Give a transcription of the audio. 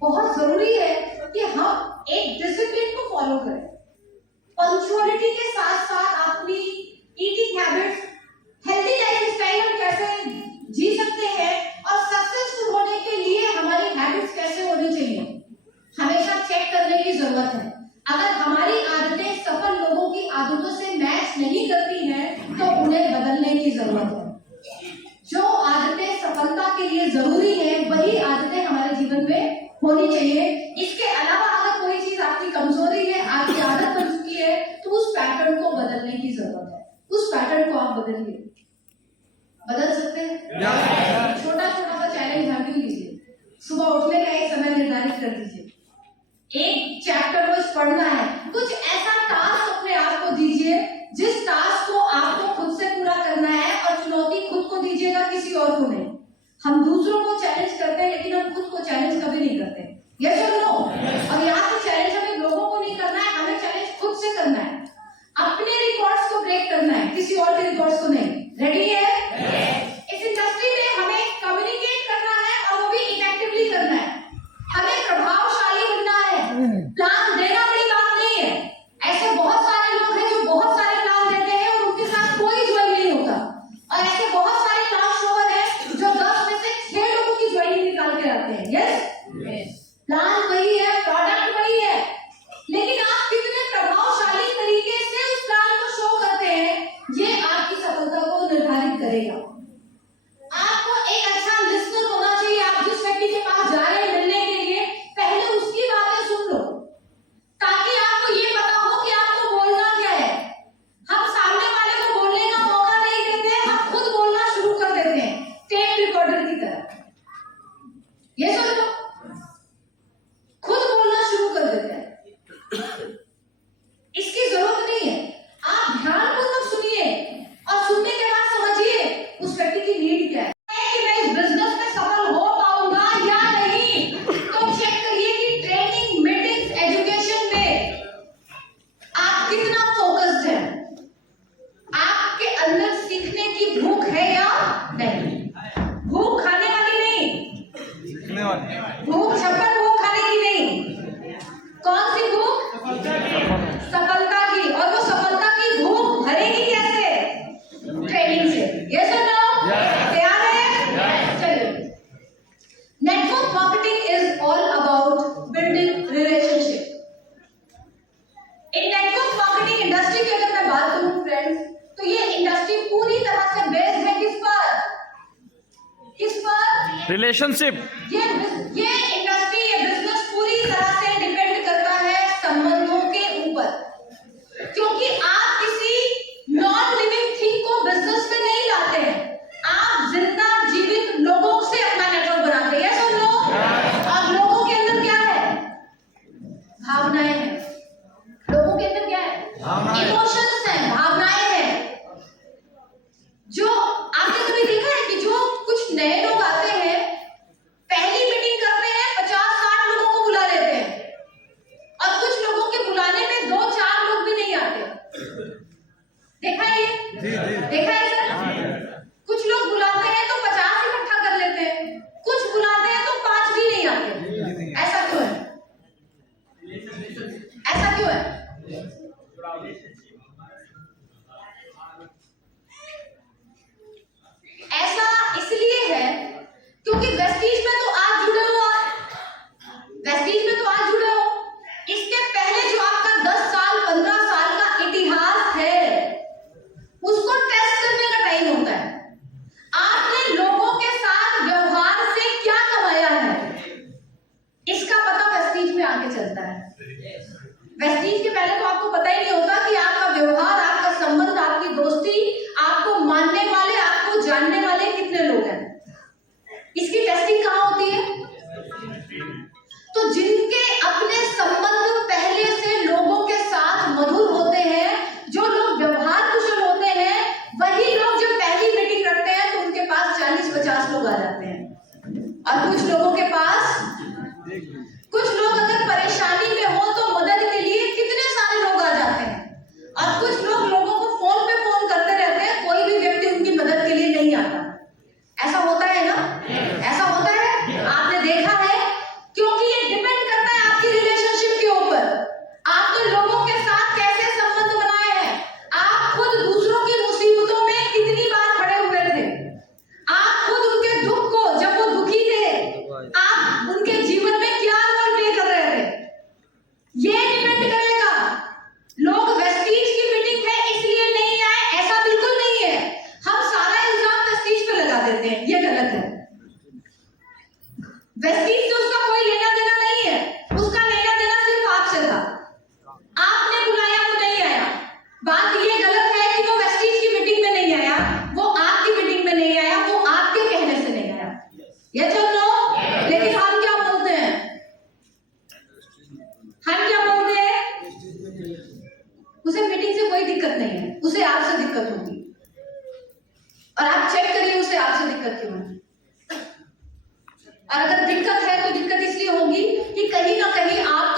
बहुत जरूरी है कि हम एक डिसिप्लिन को फॉलो करें। पंक्चुअलिटी के साथ साथ अपनी ईटिंग हैबिट्स, हेल्दी लाइफस्टाइल हम कैसे जी सकते हैं और सक्सेसफुल होने के लिए हमारी हैबिट्स कैसे होनी चाहिए, हमेशा चेक करने की जरूरत है। अगर हमारी आदतें सफल लोगों की आदतों से मैच नहीं करती हैं तो उन्हें बदलने की जरूरत है। जो आदतें सफलता के लिए जरूरी है वही आदतें हमारे जीवन में होनी चाहिए। इसके अलावा अगर कोई चीज आपकी कमजोरी है, आपकी आदत बन चुकी है, तो उस पैटर्न को बदलने की जरूरत है। उस पैटर्न को आप बदलिए, बदल सकते हैं। छोटा छोटा सा चैलेंज हर दिन लीजिए। सुबह उठने का एक समय निर्धारित कर दीजिए, एक चैप्टर रोज पढ़ना है। कुछ ऐसा टास्क अपने आप को दीजिए जिस टास्क को आपको खुद से पूरा करना है, और चुनौती खुद को दीजिएगा, किसी और को नहीं। हम दूसरों को चैलेंज करते हैं लेकिन हम खुद को चैलेंज कभी नहीं करते। यस और नो? और यहाँ पे चैलेंज हमें लोगों को नहीं करना है, हमें चैलेंज खुद से करना है। अपने रिकॉर्ड्स को ब्रेक करना है, किसी और के रिकॉर्ड्स को नहीं। रेडी है? इस इंडस्ट्री में हमें कम्युनिकेट करना है और वो भी इफेक्टिवली करना है। हमें प्रभावशाली बनना है। प्लान देना बड़ी बात नहीं है। ऐसे बहुत सारे लोग हैं जो बहुत सारे प्लान देते हैं और उनके साथ कोई ज्वाइन नहीं होता, और ऐसे बहुत सारे प्लान शोवर हैं जो 10 में से 6 लोगों की ज्वाइनिंग निकाल के आते हैं। यस, प्लान वही है, प्रोडक्ट वही है, लेकिन आप कितने प्रभावशाली तरीके से उस प्लान को शो करते हैं, ये आपकी सफलता को निर्धारित करेगा। आपको एक अच्छा लिसनर होना चाहिए। आप जिस व्यक्ति के पास जा रहे हैं मिलने के लिए, पहले उसकी बातें सुन लो, ताकि आपको ये पता हो कि आपको बोलना क्या है। हम सामने वाले को बोलने का मौका नहीं देते, हम खुद बोलना शुरू कर देते हैं, टेप रिकॉर्डर की तरह। ये सुन लो, खुद बोलना शुरू कर देते हैं। इसकी जरूरत नहीं है। आप ध्यानपूर्वक सुनिए और सुनने के बाद समझिए उस व्यक्ति की नीड क्या है कि मैं इस बिजनेस में सफल हो पाऊंगा या नहीं। तो चेक करिए कि ट्रेनिंग, मीटिंग्स, एजुकेशन में आप कितना फोकस्ड हैं। आपके अंदर सीखने की भूख है या नहीं? भूख खाने वाली नहीं, सीखने वाली भूख, छप्पन भूख खाने की नहीं। कौन सी भूख? सफलता की। और वो सफलता की भूख भरेगी कैसे? ट्रेनिंग से। यस और नो? तैयार है? चलिए। Network marketing is all about building relationship. In network marketing industry की अगर मैं बात करूं फ्रेंड्स, तो ये इंडस्ट्री पूरी तरह से बेस्ड है किस पर? किस पर? रिलेशनशिप। ये इंडस्ट्री, ये बिजनेस पूरी तरह से डिपेंड करता है संबंधों के ऊपर, क्योंकि आप किसी नॉन लिविंग थिंग को बिजनेस में नहीं लाते हैं, आप जिंदा जीवित लोगों से अपना नेटवर्क बनाते हैं। यस और नो? और लोगों के अंदर क्या है? भावनाएं हैं। लोगों के अंदर क्या है? इमोशंस हैं, भावनाएं हैं। जो आपने कभी देखा है कि जो कुछ नए लोग आते हैं, पहली मीटिंग करते हैं, 50-60 लोगों को बुला लेते हैं, और कुछ लोगों के बुलाने में 2-4 लोग भी नहीं आते। देखा है ये? देखा है सर? कुछ लोग बुलाते हैं तो 50 इकट्ठा कर लेते हैं, कुछ बुलाते हैं तो 5 भी नहीं आते। ऐसा क्यों है? ऐसा क्यों है? ऐसा इसलिए है क्योंकि वेस्टीज में तो आज जुड़े हो, वेस्टीज में तो आज जुड़े हो। इसके पहले जो आपका 10 साल 15 साल का इतिहास है, उसको टेस्ट करने का टाइम होता है। आपने लोगों के साथ व्यवहार से क्या कमाया है, इसका पता वेस्टीज में आगे चलता है। वेस्टीज के पहले तो आपको पता ही नहीं होता कि आपका व्यवहार, आपका संबंध, आपकी दोस्ती, आपको मानने वाले, आपको जानने वाले कितने लोग हैं। इसकी टेस्टिंग कहाँ होती है? तो जिनके अपने संबंध पहले से लोगों के साथ मधुर होते हैं, जो लोग व्यवहार कुशल होते हैं, वही लोग जब पहली मीटिंग रखते हैं तो उनके पास 40-50 लोग आ जाते हैं। और कुछ लोगों के पास, कुछ लोग अगर परेशानी में हो तो मदद के लिए कितने सारे लोग आ जाते हैं, और कुछ लोग लोगों को फोन पे फोन करते रहते हैं, कोई भी व्यक्ति उनकी मदद के लिए नहीं आता। ऐसा होता है ना? ऐसा होता है, आपने देखा है, क्योंकि ये वेस्टीज से उसका कोई लेना देना नहीं है, उसका लेना देना सिर्फ आपसे था। आपने बुलाया, वो नहीं आया। बात ये गलत है कि वो वेस्टीज की मीटिंग में नहीं आया, वो आपकी मीटिंग में नहीं आया, वो आपके कहने से नहीं आया। ये चलो, लेकिन हम क्या बोलते हैं? हम क्या बोलते हैं? उसे मीटिंग से कोई दिक्कत नहीं है, उसे आपसे दिक्कत होगी। और आप चेक करिए उसे आपसे दिक्कत क्यों है। और अगर दिक्कत है तो दिक्कत इसलिए होगी कि कहीं ना कहीं आप